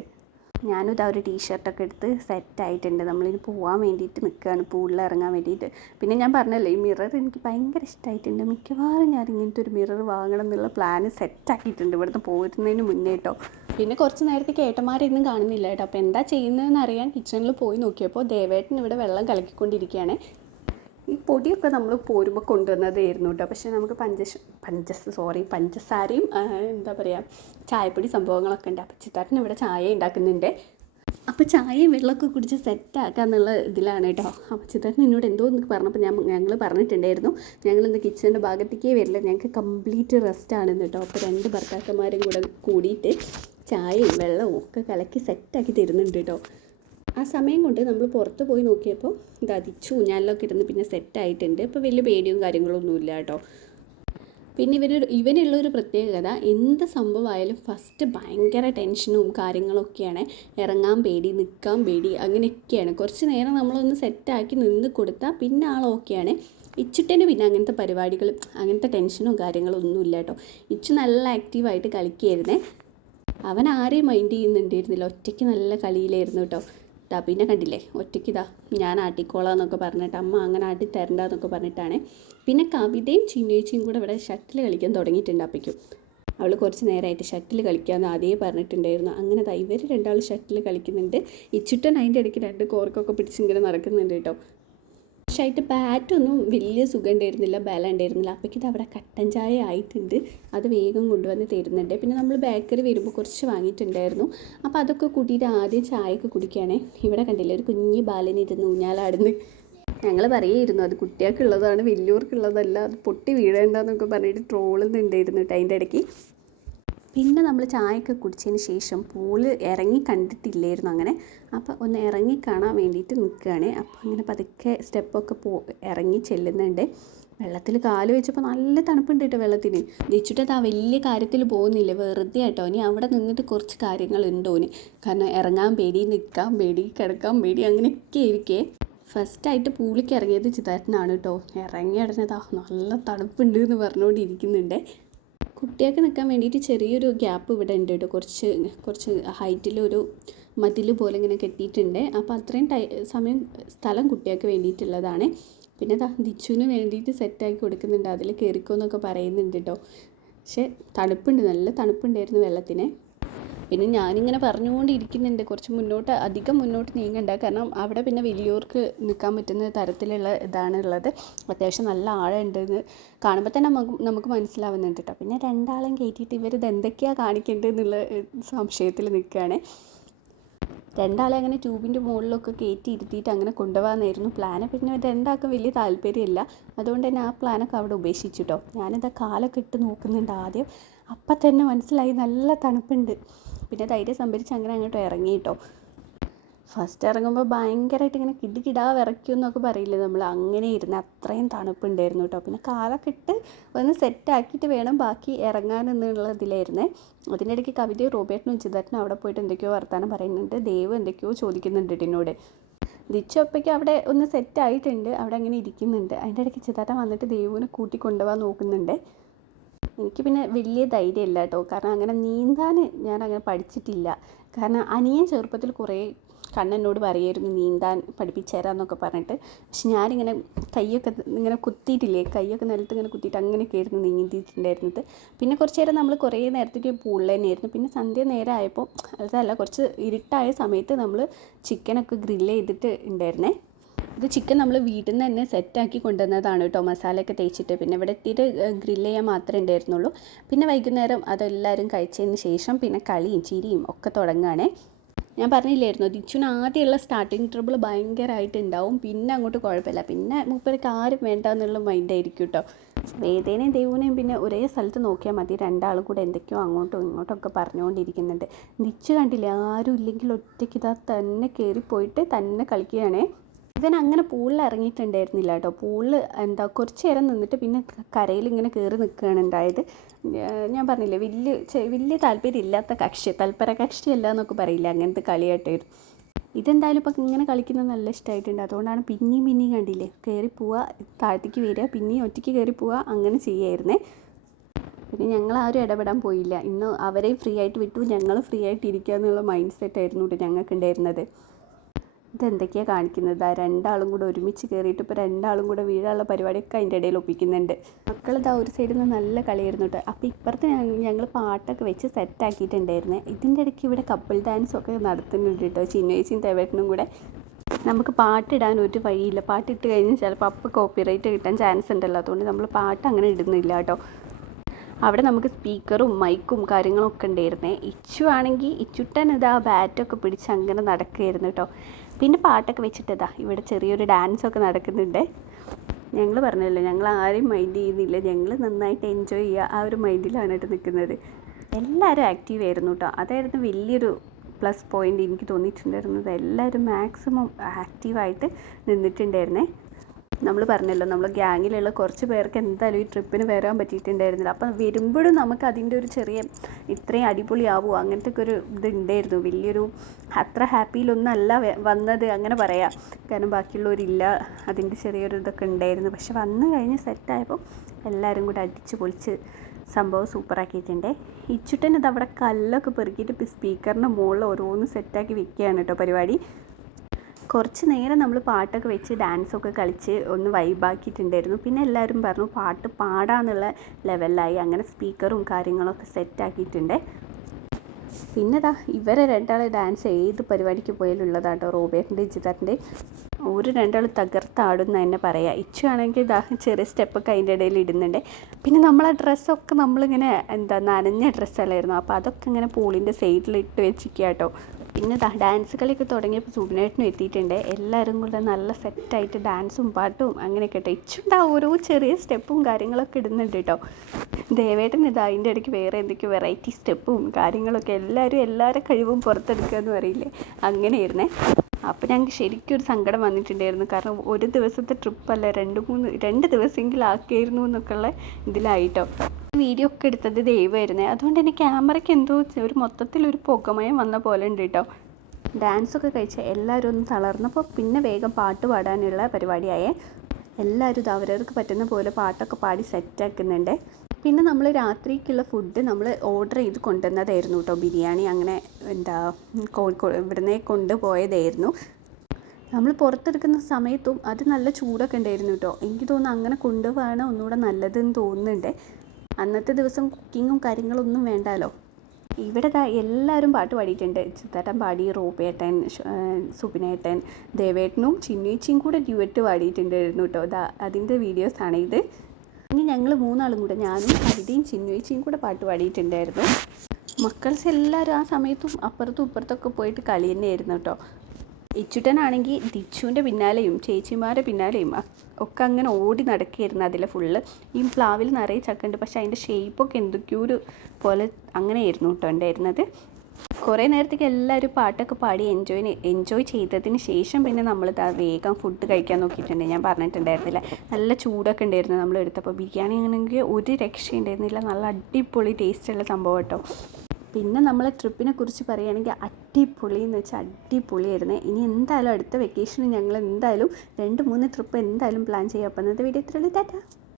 ഞാനും ഇതാ ഒരു ടീഷർട്ടൊക്കെ എടുത്ത് സെറ്റായിട്ടുണ്ട്. നമ്മളിനി പോകാൻ വേണ്ടിയിട്ട് നിൽക്കുകയാണ്, പൂളിൽ ഇറങ്ങാൻ വേണ്ടിയിട്ട്. പിന്നെ ഞാൻ പറഞ്ഞല്ലോ, ഈ മിറർ എനിക്ക് ഭയങ്കര ഇഷ്ടമായിട്ടുണ്ട്. മിക്കവാറും ഞാൻ ഇങ്ങനത്തെ ഒരു മിറർ വാങ്ങണം എന്നുള്ള പ്ലാന് സെറ്റാക്കിയിട്ടുണ്ട് ഇവിടുന്ന് പോരുന്നതിന് മുന്നേ കേട്ടോ. പിന്നെ കുറച്ച് നേരത്തേക്ക് ഏട്ടന്മാരൊന്നും കാണുന്നില്ല കേട്ടോ. അപ്പോൾ എന്താ ചെയ്യുന്നതെന്ന് അറിയാൻ കിച്ചണിൽ പോയി നോക്കിയപ്പോൾ ദേവേട്ടൻ ഇവിടെ വെള്ളം കലക്കിക്കൊണ്ടിരിക്കുകയാണ്. ഈ പൊടിയൊക്കെ നമ്മൾ പോരുമ്പോൾ കൊണ്ടുവന്നതായിരുന്നു കേട്ടോ. പക്ഷേ നമുക്ക് പഞ്ചസാരയും എന്താ പറയുക, ചായപ്പൊടി സംഭവങ്ങളൊക്കെ ഉണ്ട്. അപ്പോൾ ചിത്താട്ടൻ ഇവിടെ ചായ ഉണ്ടാക്കുന്നുണ്ട്. അപ്പോൾ ചായയും വെള്ളമൊക്കെ കുടിച്ച് സെറ്റാക്കുക എന്നുള്ള ഇതിലാണ് കേട്ടോ. അപ്പോൾ ചിത്താട്ടൻ എന്നോട് എന്തോ എന്ന് പറഞ്ഞപ്പോൾ ഞങ്ങൾ പറഞ്ഞിട്ടുണ്ടായിരുന്നു ഞങ്ങളിന്ന് കിച്ചണിൻ്റെ ഭാഗത്തേക്കേ വരില്ല, ഞങ്ങൾക്ക് കംപ്ലീറ്റ് റെസ്റ്റാണെന്ന് കേട്ടോ. അപ്പോൾ 2 ഭർത്താക്കന്മാരും കൂടെ കൂടിയിട്ട് ചായയും വെള്ളവും ഒക്കെ കലക്കി സെറ്റാക്കി തരുന്നുണ്ട് കേട്ടോ. ആ സമയം കൊണ്ട് നമ്മൾ പുറത്ത് പോയി നോക്കിയപ്പോൾ അതിച്ചു ഊഞ്ഞാലിലൊക്കെ ഇരുന്ന് പിന്നെ സെറ്റായിട്ടുണ്ട്. ഇപ്പോൾ വലിയ പേടിയും കാര്യങ്ങളൊന്നുമില്ല കേട്ടോ. പിന്നെ ഇവനുള്ളൊരു പ്രത്യേകത, എന്ത് സംഭവമായാലും ഫസ്റ്റ് ഭയങ്കര ടെൻഷനും കാര്യങ്ങളൊക്കെയാണ്. ഇറങ്ങാൻ പേടി, നിൽക്കാൻ പേടി, അങ്ങനെയൊക്കെയാണ്. കുറച്ച് നേരം നമ്മളൊന്ന് സെറ്റാക്കി നിന്ന് കൊടുത്താൽ പിന്നെ ആൾ ഓക്കെയാണ്. ഇച്ചിട്ടേന് പിന്നെ അങ്ങനത്തെ പരിപാടികൾ, അങ്ങനത്തെ ടെൻഷനും കാര്യങ്ങളും ഒന്നുമില്ല കേട്ടോ. ഇച്ചു നല്ല ആക്റ്റീവായിട്ട് കളിക്കുകയായിരുന്നേ. അവൻ ആരെയും മൈൻഡ് ചെയ്യുന്നുണ്ടായിരുന്നില്ല, ഒറ്റയ്ക്ക് നല്ല കളിയിലായിരുന്നു കേട്ടോ. പിന്നെ കണ്ടില്ലേ ഒറ്റയ്ക്ക് ഞാൻ ആട്ടിക്കോളാന്നൊക്കെ പറഞ്ഞിട്ട് അമ്മ അങ്ങനെ ആട്ടി തരണ്ടെന്നൊക്കെ പറഞ്ഞിട്ടാണ്. പിന്നെ കവിതയും ചിന്നേച്ചിയും കൂടെ ഇവിടെ ഷട്ടിൽ കളിക്കാൻ തുടങ്ങിയിട്ടുണ്ട്. അപ്പയ്ക്കും അവൾ കുറച്ച് നേരമായിട്ട് ഷട്ടിൽ കളിക്കാമെന്ന് ആദ്യമേ പറഞ്ഞിട്ടുണ്ടായിരുന്നു. അങ്ങനെ ഇവർ രണ്ടാളും ഷട്ടിൽ കളിക്കുന്നുണ്ട്. ഇച്ചുട്ടൻ അതിൻ്റെ ഇടയ്ക്ക് 2 കോർക്കൊക്കെ പിടിച്ചിങ്ങനെ നടക്കുന്നുണ്ട് കേട്ടോ. പക്ഷേ ആയിട്ട് ബാറ്റൊന്നും വലിയ സുഖം ഉണ്ടായിരുന്നില്ല, ബല ഉണ്ടായിരുന്നില്ല. അപ്പോഴേക്കും അവിടെ കട്ടൻ ചായ ആയിട്ടുണ്ട്, അത് വേഗം കൊണ്ടുവന്ന് തരുന്നുണ്ട്. പിന്നെ നമ്മൾ ബേക്കറി വരുമ്പോൾ കുറച്ച് വാങ്ങിയിട്ടുണ്ടായിരുന്നു. അപ്പോൾ അതൊക്കെ കൂട്ടിയിട്ട് ആദ്യം ചായയൊക്കെ കുടിക്കുകയാണേ. ഇവിടെ കണ്ടില്ലേ ഒരു കുഞ്ഞ് ബാലനിരുന്ന് ഊഞ്ഞാലാടുന്ന്. ഞങ്ങൾ പറയുമായിരുന്നു അത് കുട്ടികൾക്കുള്ളതാണ്, വലിയവർക്കുള്ളതല്ല, അത് പൊട്ടി വീഴേണ്ടെന്നൊക്കെ പറഞ്ഞിട്ട് ട്രോളുന്നുണ്ടായിരുന്നു കേട്ടോ അതിൻ്റെ ഇടയ്ക്ക്. പിന്നെ നമ്മൾ ചായയൊക്കെ കുടിച്ചതിന് ശേഷം പൂള് ഇറങ്ങി കണ്ടിട്ടില്ലായിരുന്നു അങ്ങനെ. അപ്പോൾ ഒന്ന് ഇറങ്ങി കാണാൻ വേണ്ടിയിട്ട് നിൽക്കുകയാണ്. അപ്പോൾ അങ്ങനെ പതുക്കെ സ്റ്റെപ്പൊക്കെ ഇറങ്ങി ചെല്ലുന്നുണ്ട്. വെള്ളത്തിൽ കാല് വെച്ചപ്പോൾ നല്ല തണുപ്പുണ്ട് കേട്ടോ വെള്ളത്തിന്. ജയിച്ചിട്ട് ആ വലിയ കാര്യത്തിൽ പോകുന്നില്ല, വെറുതെ കേട്ടോ. ഇനി അവിടെ നിന്നിട്ട് കുറച്ച് കാര്യങ്ങളുണ്ടോന്. കാരണം ഇറങ്ങാൻ പേടി, നിൽക്കാൻ പേടി, കിടക്കാൻ പേടി, അങ്ങനെയൊക്കെ ഇരിക്കേ. ഫസ്റ്റായിട്ട് പൂളിക്ക് ഇറങ്ങിയത് ചിതാരനാണ് കേട്ടോ. ഇറങ്ങി അടഞ്ഞതാ നല്ല തണുപ്പുണ്ട് എന്ന് പറഞ്ഞുകൊണ്ടിരിക്കുന്നുണ്ട്. കുട്ടികൾക്ക് നിൽക്കാൻ വേണ്ടിയിട്ട് ചെറിയൊരു ഗ്യാപ്പ് ഇവിടെ ഉണ്ട് കേട്ടോ. കുറച്ച് ഹൈറ്റിലൊരു മതിൽ പോലെ ഇങ്ങനെ കെട്ടിയിട്ടുണ്ട്. അപ്പോൾ അത്രയും സ്ഥലം കുട്ടികൾക്ക് വേണ്ടിയിട്ടുള്ളതാണ്. പിന്നെ ദിച്ചുവിന് വേണ്ടിയിട്ട് സെറ്റാക്കി കൊടുക്കുന്നുണ്ട്, അതിൽ കയറിക്കോന്നൊക്കെ പറയുന്നുണ്ട് കേട്ടോ. പക്ഷേ തണുപ്പുണ്ട്, നല്ല തണുപ്പുണ്ടായിരുന്നു വെള്ളത്തിന്. പിന്നെ ഞാനിങ്ങനെ പറഞ്ഞുകൊണ്ടിരിക്കുന്നുണ്ട് കുറച്ച് അധികം മുന്നോട്ട് നീങ്ങണ്ട, കാരണം അവിടെ പിന്നെ വലിയവർക്ക് നിൽക്കാൻ പറ്റുന്ന തരത്തിലുള്ള ഇതാണുള്ളത്. അത്യാവശ്യം നല്ല ആഴമുണ്ടെന്ന് കാണുമ്പോൾ തന്നെ നമുക്ക് മനസ്സിലാവുന്നുണ്ട് കേട്ടോ. പിന്നെ 2 ആളെയും കയറ്റിയിട്ട് ഇവരിത് എന്തൊക്കെയാണ് കാണിക്കേണ്ടതെന്നുള്ള സംശയത്തിൽ നിൽക്കുകയാണ്. 2 ആളെ അങ്ങനെ ട്യൂബിൻ്റെ മുകളിലൊക്കെ കയറ്റി ഇരുത്തിയിട്ട് അങ്ങനെ കൊണ്ടുപോകാനായിരുന്നു പ്ലാന്. പിന്നെ 2 ആൾക്കും വലിയ താല്പര്യമില്ല, അതുകൊണ്ട് തന്നെ ആ പ്ലാനൊക്കെ അവിടെ ഉപേക്ഷിച്ചു കേട്ടോ. ഞാനിതാ കാലൊക്കെ ഇട്ട് നോക്കുന്നുണ്ട് ആദ്യം, അപ്പം തന്നെ മനസ്സിലായി നല്ല തണുപ്പുണ്ട്. പിന്നെ ധൈര്യം സംഭരിച്ച് അങ്ങനെ അങ്ങോട്ട് ഇറങ്ങി കേട്ടോ. ഫസ്റ്റ് ഇറങ്ങുമ്പോൾ ഭയങ്കരമായിട്ട് ഇങ്ങനെ കിടുകിടാ വിറയ്ക്കുമെന്നൊക്കെ പറയില്ലേ നമ്മൾ, അങ്ങനെ ഇരുന്ന് അത്രയും തണുപ്പുണ്ടായിരുന്നു കേട്ടോ. പിന്നെ കാലൊക്കെ ഇട്ട് ഒന്ന് സെറ്റാക്കിയിട്ട് വേണം ബാക്കി ഇറങ്ങാനെന്നുള്ളതിലായിരുന്നേ. അതിൻ്റെ ഇടയ്ക്ക് കവിതയും റോബേട്ടനും ചിതാരനും അവിടെ പോയിട്ട് എന്തൊക്കെയോ വർത്താനം പറയുന്നുണ്ട്. ദേവ് എന്തൊക്കെയോ ചോദിക്കുന്നുണ്ട് എന്നോട്. ദിച്ചപ്പയ്ക്ക് അവിടെ ഒന്ന് സെറ്റായിട്ടുണ്ട്, അവിടെ അങ്ങനെ ഇരിക്കുന്നുണ്ട്. അതിൻ്റെ ഇടയ്ക്ക് ചിതാരൻ വന്നിട്ട് ദേവുവിനെ കൂട്ടിക്കൊണ്ടുപോകാൻ നോക്കുന്നുണ്ട്. എനിക്ക് പിന്നെ വലിയ ധൈര്യമില്ല കേട്ടോ, കാരണം അങ്ങനെ നീന്താൻ ഞാൻ അങ്ങനെ പഠിച്ചിട്ടില്ല. കാരണം അനിയൻ ചെറുപ്പത്തിൽ കുറേ കണ്ണനോട് പറയുമായിരുന്നു നീന്താൻ പഠിപ്പിച്ചു തരാമെന്നൊക്കെ പറഞ്ഞിട്ട്. പക്ഷെ ഞാനിങ്ങനെ കൈയൊക്കെ ഇങ്ങനെ കുത്തിയിട്ടില്ലേ, കൈയൊക്കെ നിലത്ത് ഇങ്ങനെ കുത്തിയിട്ട് അങ്ങനെയൊക്കെ ആയിരുന്നു നീന്തിയിട്ടുണ്ടായിരുന്നത്. പിന്നെ കുറച്ച് നേരം നമ്മൾ കുറേ നേരത്തേക്ക് പൂളിൽ തന്നെയായിരുന്നു. പിന്നെ സന്ധ്യ നേരം ആയപ്പോൾ, അതല്ല കുറച്ച് ഇരുട്ടായ സമയത്ത് നമ്മൾ ചിക്കനൊക്കെ ഗ്രില്ല് ചെയ്തിട്ട് ഉണ്ടായിരുന്നേ. ഇത് ചിക്കൻ നമ്മൾ വീട്ടിൽ നിന്ന് തന്നെ സെറ്റാക്കി കൊണ്ടുവന്നതാണ് കേട്ടോ, മസാലയൊക്കെ തേച്ചിട്ട്. പിന്നെ ഇവിടെ എത്തിയിട്ട് ഗ്രില്ല് ചെയ്യാൻ മാത്രമേ ഉണ്ടായിരുന്നുള്ളൂ. പിന്നെ വൈകുന്നേരം അതെല്ലാവരും കഴിച്ചതിന് ശേഷം പിന്നെ കളിയും ചിരിയും ഒക്കെ തുടങ്ങുകയാണേ. ഞാൻ പറഞ്ഞില്ലായിരുന്നു ദിച്ചുന് ആദ്യമുള്ള സ്റ്റാർട്ടിങ് ട്രബിൾ ഭയങ്കരമായിട്ട് ഉണ്ടാവും, പിന്നെ അങ്ങോട്ട് കുഴപ്പമില്ല. പിന്നെ മൂപ്പർക്ക് ആരും വേണ്ട എന്നുള്ള മൈൻഡായിരിക്കും കേട്ടോ. വേദേനയും ദേവുവിനെയും പിന്നെ ഒരേ സ്ഥലത്ത് നോക്കിയാൽ മതി, 2 ആളും കൂടെ എന്തൊക്കെയോ അങ്ങോട്ടും ഇങ്ങോട്ടൊക്കെ പറഞ്ഞുകൊണ്ടിരിക്കുന്നുണ്ട്. ദിച്ചു കണ്ടില്ലേ, ആരും ഇല്ലെങ്കിൽ ഒറ്റയ്ക്ക് തന്നെ കയറിപ്പോയിട്ട് തന്നെ കളിക്കുകയാണേ. ഇവൻ അങ്ങനെ പൂളിൽ ഇറങ്ങിയിട്ടുണ്ടായിരുന്നില്ല കേട്ടോ. പൂളിൽ കുറച്ച് നേരം നിന്നിട്ട് പിന്നെ കരയിൽ ഇങ്ങനെ കയറി നിൽക്കുകയാണ് ഉണ്ടായത്. ഞാൻ പറഞ്ഞില്ലേ വലിയ താല്പര്യം ഇല്ലാത്ത തൽപര കക്ഷിയല്ല എന്നൊക്കെ പറയില്ല, അങ്ങനത്തെ കളിയായിട്ടായിരുന്നു. ഇതെന്തായാലും ഇപ്പം ഇങ്ങനെ കളിക്കുന്നത് നല്ല ഇഷ്ടമായിട്ടുണ്ട്. അതുകൊണ്ടാണ് പിന്നെയും കണ്ടില്ലേ കയറി പോവുക, താഴത്തേക്ക് വരിക, പിന്നെയും ഒറ്റയ്ക്ക് കയറി പോവുക, അങ്ങനെ ചെയ്യായിരുന്നേ. പിന്നെ ഞങ്ങളാരും ഇടപെടാൻ പോയില്ല. ഇന്ന് അവരെയും ഫ്രീ ആയിട്ട് വിട്ടു, ഞങ്ങൾ ഫ്രീ ആയിട്ട് ഇരിക്കുക എന്നുള്ള മൈൻഡ് സെറ്റായിരുന്നു കേട്ടോ ഞങ്ങൾക്ക് ഉണ്ടായിരുന്നത്. ഇതെന്തൊക്കെയാണ് കാണിക്കുന്നത്, 2 ആളും കൂടെ ഒരുമിച്ച് കയറിയിട്ട് ഇപ്പോൾ 2 ആളും കൂടെ വീഴാനുള്ള പരിപാടിയൊക്കെ അതിൻ്റെ ഇടയിൽ ഒപ്പിക്കുന്നുണ്ട്. മക്കളിതാ ഒരു സൈഡിൽ നിന്ന് നല്ല കളിയായിരുന്നു കേട്ടോ. അപ്പോൾ ഇപ്പുറത്ത് ഞങ്ങൾ പാട്ടൊക്കെ വെച്ച് സെറ്റാക്കിയിട്ടുണ്ടായിരുന്നേ. ഇതിൻ്റെ ഇടയ്ക്ക് ഇവിടെ കപ്പിൾ ഡാൻസൊക്കെ നടത്തുന്നുണ്ട് കേട്ടോ, ചിന്നേച്ചിയും തേവേട്ടനും കൂടെ. നമുക്ക് പാട്ടിടാൻ ഒരു വഴിയില്ല, പാട്ടിട്ട് കഴിഞ്ഞാൽ ചിലപ്പോൾ അപ്പോൾ കോപ്പിറൈറ്റ് കിട്ടാൻ ചാൻസ് ഉണ്ടല്ലോ, അതുകൊണ്ട് നമ്മൾ പാട്ട് അങ്ങനെ ഇടുന്നില്ല കേട്ടോ. അവിടെ നമുക്ക് സ്പീക്കറും മൈക്കും കാര്യങ്ങളൊക്കെ ഉണ്ടായിരുന്നേ. ഇച്ചുട്ടൻ ഇതാ ബാറ്റൊക്കെ പിടിച്ച് അങ്ങനെ നടക്കുകയായിരുന്നു കേട്ടോ. പിന്നെ പാട്ടൊക്കെ വെച്ചിട്ടതാ ഇവിടെ ചെറിയൊരു ഡാൻസൊക്കെ നടക്കുന്നുണ്ട്. ഞങ്ങൾ പറഞ്ഞല്ലോ ഞങ്ങൾ ആരെയും മൈൻഡ് ചെയ്യുന്നില്ല, ഞങ്ങൾ നന്നായിട്ട് എൻജോയ് ചെയ്യുക, ആ ഒരു മൈൻഡിലാണ് കേട്ടോ നിൽക്കുന്നത്. എല്ലാവരും ആക്റ്റീവ് ആയിരുന്നു കേട്ടോ, അതായിരുന്നു വലിയൊരു പ്ലസ് പോയിൻ്റ് എനിക്ക് തോന്നിയിട്ടുണ്ടായിരുന്നത്. എല്ലാവരും മാക്സിമം ആക്റ്റീവായിട്ട് നിന്നിട്ടുണ്ടായിരുന്നേ. നമ്മൾ പറഞ്ഞല്ലോ നമ്മൾ ഗ്യാങ്ങിലുള്ള കുറച്ച് പേർക്ക് എന്തായാലും ഈ ട്രിപ്പിന് വരാൻ പറ്റിയിട്ടുണ്ടായിരുന്നില്ല. അപ്പം വരുമ്പോഴും നമുക്ക് അതിൻ്റെ ഒരു ചെറിയ ഇത്രയും അടിപൊളിയാവുമോ അങ്ങനത്തെ ഒക്കെ ഒരു ഇതുണ്ടായിരുന്നു. വലിയൊരു അത്ര ഹാപ്പിയിലൊന്നല്ല വന്നത് അങ്ങനെ പറയാം, കാരണം ബാക്കിയുള്ളവരില്ല, അതിൻ്റെ ചെറിയൊരു ഇതൊക്കെ ഉണ്ടായിരുന്നു. പക്ഷെ വന്നു കഴിഞ്ഞ് സെറ്റായപ്പോൾ എല്ലാവരും കൂടെ അടിച്ച് പൊളിച്ച് സംഭവം സൂപ്പറാക്കിയിട്ടുണ്ട്. ഇച്ചുട്ടൻ ഇത് അവിടെ കല്ലൊക്കെ പെറുക്കിയിട്ട് സ്പീക്കറിൻ്റെ മുകളിൽ ഓരോന്ന് സെറ്റാക്കി വെക്കുകയാണ് കേട്ടോ പരിപാടി. കുറച്ച് നേരം നമ്മൾ പാട്ടൊക്കെ വെച്ച് ഡാൻസൊക്കെ കളിച്ച് ഒന്ന് വൈബാക്കിയിട്ടുണ്ടായിരുന്നു. പിന്നെ എല്ലാവരും പറഞ്ഞു പാട്ട് പാടാന്നുള്ള ലെവലിലായി. അങ്ങനെ സ്പീക്കറും കാര്യങ്ങളൊക്കെ സെറ്റാക്കിയിട്ടുണ്ട്. പിന്നെ ഇവരെ രണ്ടാൾ ഡാൻസ് ഏത് പരിപാടിക്ക് പോയാലുള്ളതാട്ടോ, റോബേട്ടിൻ്റെ ഇജിതാറിൻ്റെ. ഒരു രണ്ടാൾ തകർത്താടുന്ന തന്നെ പറയാം. ഇച്ചു ആണെങ്കിൽ ചെറിയ സ്റ്റെപ്പൊക്കെ അതിൻ്റെ ഇടയിൽ ഇടുന്നുണ്ട്. പിന്നെ നമ്മളെ ഡ്രസ്സൊക്കെ നമ്മളിങ്ങനെ നനഞ്ഞ ഡ്രസ്സല്ലായിരുന്നു, അപ്പോൾ അതൊക്കെ ഇങ്ങനെ പൂളിൻ്റെ സൈഡിലിട്ട് വെച്ചിരിക്കുക കേട്ടോ. പിന്നെ ഡാൻസ് കളിയൊക്കെ തുടങ്ങിയപ്പോൾ സുബിനേട്ടനും എത്തിയിട്ടുണ്ട്. എല്ലാവരും കൂടെ നല്ല സെറ്റായിട്ട് ഡാൻസും പാട്ടും അങ്ങനെയൊക്കെ കേട്ടോ. ഇച്ചുണ്ടാ ഓരോ ചെറിയ സ്റ്റെപ്പും കാര്യങ്ങളൊക്കെ ഇടുന്നുണ്ട് കേട്ടോ. ദേവേട്ടൻ അതിൻ്റെ ഇടയ്ക്ക് വേറെ എന്തൊക്കെയോ വെറൈറ്റി സ്റ്റെപ്പും കാര്യങ്ങളൊക്കെ എല്ലാവരും കഴിവും പുറത്തെടുക്കുക എന്ന് പറയില്ലേ, അങ്ങനെയായിരുന്നേ. അപ്പോൾ ഞങ്ങൾക്ക് ശരിക്കും ഒരു സങ്കടം വന്നിട്ടുണ്ടായിരുന്നു. കാരണം ഒരു ദിവസത്തെ ട്രിപ്പല്ല, 2 ദിവസമെങ്കിലും ആക്കിയായിരുന്നു എന്നൊക്കെയുള്ള ഇതിലായിട്ടോ. വീഡിയോ ഒക്കെ എടുത്തത് ദൈവമായിരുന്നേ. അതുകൊണ്ട് തന്നെ ക്യാമറയ്ക്ക് എന്തോ ഒരു മൊത്തത്തിലൊരു പുകമയം വന്ന പോലെ ഉണ്ട് കേട്ടോ. ഡാൻസൊക്കെ കഴിച്ച് എല്ലാവരും ഒന്ന് തളർന്നപ്പോൾ പിന്നെ വേഗം പാട്ട് പാടാനുള്ള പരിപാടിയായേ. എല്ലാവരും ഇത് അവരവർക്ക് പറ്റുന്ന പോലെ പാട്ടൊക്കെ പാടി സെറ്റാക്കുന്നുണ്ട്. പിന്നെ നമ്മൾ രാത്രിക്കുള്ള ഫുഡ് നമ്മൾ ഓർഡർ ചെയ്ത് കൊണ്ടുവന്നതായിരുന്നു കേട്ടോ. ബിരിയാണി അങ്ങനെ കോഴിക്കോട് ഇവിടുന്ന് കൊണ്ടുപോയതായിരുന്നു. നമ്മൾ പുറത്തെടുക്കുന്ന സമയത്തും അത് നല്ല ചൂടൊക്കെ ഉണ്ടായിരുന്നു കേട്ടോ. എനിക്ക് തോന്നുന്നു അങ്ങനെ കൊണ്ടുപോകാണ് ഒന്നുകൂടെ നല്ലതെന്ന് തോന്നുന്നുണ്ട്. അന്നത്തെ ദിവസം കുക്കിങ്ങും കാര്യങ്ങളൊന്നും വേണ്ടാലോ. ഇവിടെ എല്ലാവരും പാട്ട് പാടിയിട്ടുണ്ട്. ചിത്തേട്ടൻ പാടി, റോബേട്ടൻ, സുബിനേട്ടൻ, ദേവേട്ടനും ചിന്നുവേച്ചിയും കൂടെ ഡ്യുവറ്റ് പാടിയിട്ടുണ്ടായിരുന്നു കേട്ടോ. അതിൻ്റെ വീഡിയോസാണ് ഇത്. ഇനി ഞങ്ങൾ 3 ആളും കൂടെ, ഞാനും ഹരിതയും ചിന്നുവേച്ചിയും കൂടെ പാട്ട് പാടിയിട്ടുണ്ടായിരുന്നു. മക്കൾസ് എല്ലാവരും ആ സമയത്തും അപ്പുറത്തും ഇപ്പുറത്തൊക്കെ പോയിട്ട് കളി തന്നെയായിരുന്നു കേട്ടോ. ഇച്ചുട്ടനാണെങ്കിൽ ദിച്ചുവിൻ്റെ പിന്നാലെയും ചേച്ചിമാരുടെ പിന്നാലെയും ഒക്കെ അങ്ങനെ ഓടി നടക്കുകയായിരുന്നു. അതിലെ ഫുള്ള് ഈ പ്ലാവിൽ നിറയെ ചക്കുണ്ട്, പക്ഷേ അതിൻ്റെ ഷേപ്പൊക്കെ എന്തൊക്കെയോ ഒരു പോലെ അങ്ങനെയായിരുന്നു കേട്ടോ ഉണ്ടായിരുന്നത്. കുറേ നേരത്തേക്ക് എല്ലാവരും പാട്ടൊക്കെ പാടി എൻജോയ് ചെയ്തതിന് ശേഷം പിന്നെ നമ്മൾ വേഗം ഫുഡ് കഴിക്കാൻ നോക്കിയിട്ടുണ്ട്. ഞാൻ പറഞ്ഞിട്ടുണ്ടായിരുന്നില്ല, നല്ല ചൂടൊക്കെ ഉണ്ടായിരുന്നു നമ്മൾ എടുത്തപ്പോൾ. ബിരിയാണി ആണെങ്കിൽ ഒരു രക്ഷയുണ്ടായിരുന്നില്ല, നല്ല അടിപൊളി ടേസ്റ്റുള്ള സംഭവം കേട്ടോ. പിന്നെ നമ്മളെ ട്രിപ്പിനെ കുറിച്ച് പറയുകയാണെങ്കിൽ അടിപൊളി എന്ന് വെച്ചാൽ അടിപൊളിയായിരുന്നു. ഇനി എന്തായാലും അടുത്ത വെക്കേഷന് ഞങ്ങൾ എന്തായാലും 2-3 ട്രിപ്പ് എന്തായാലും പ്ലാൻ ചെയ്യാം. അപ്പം ഇന്നത്തെ വീഡിയോ ഇത്രയുള്ളൂ. ടാറ്റാ.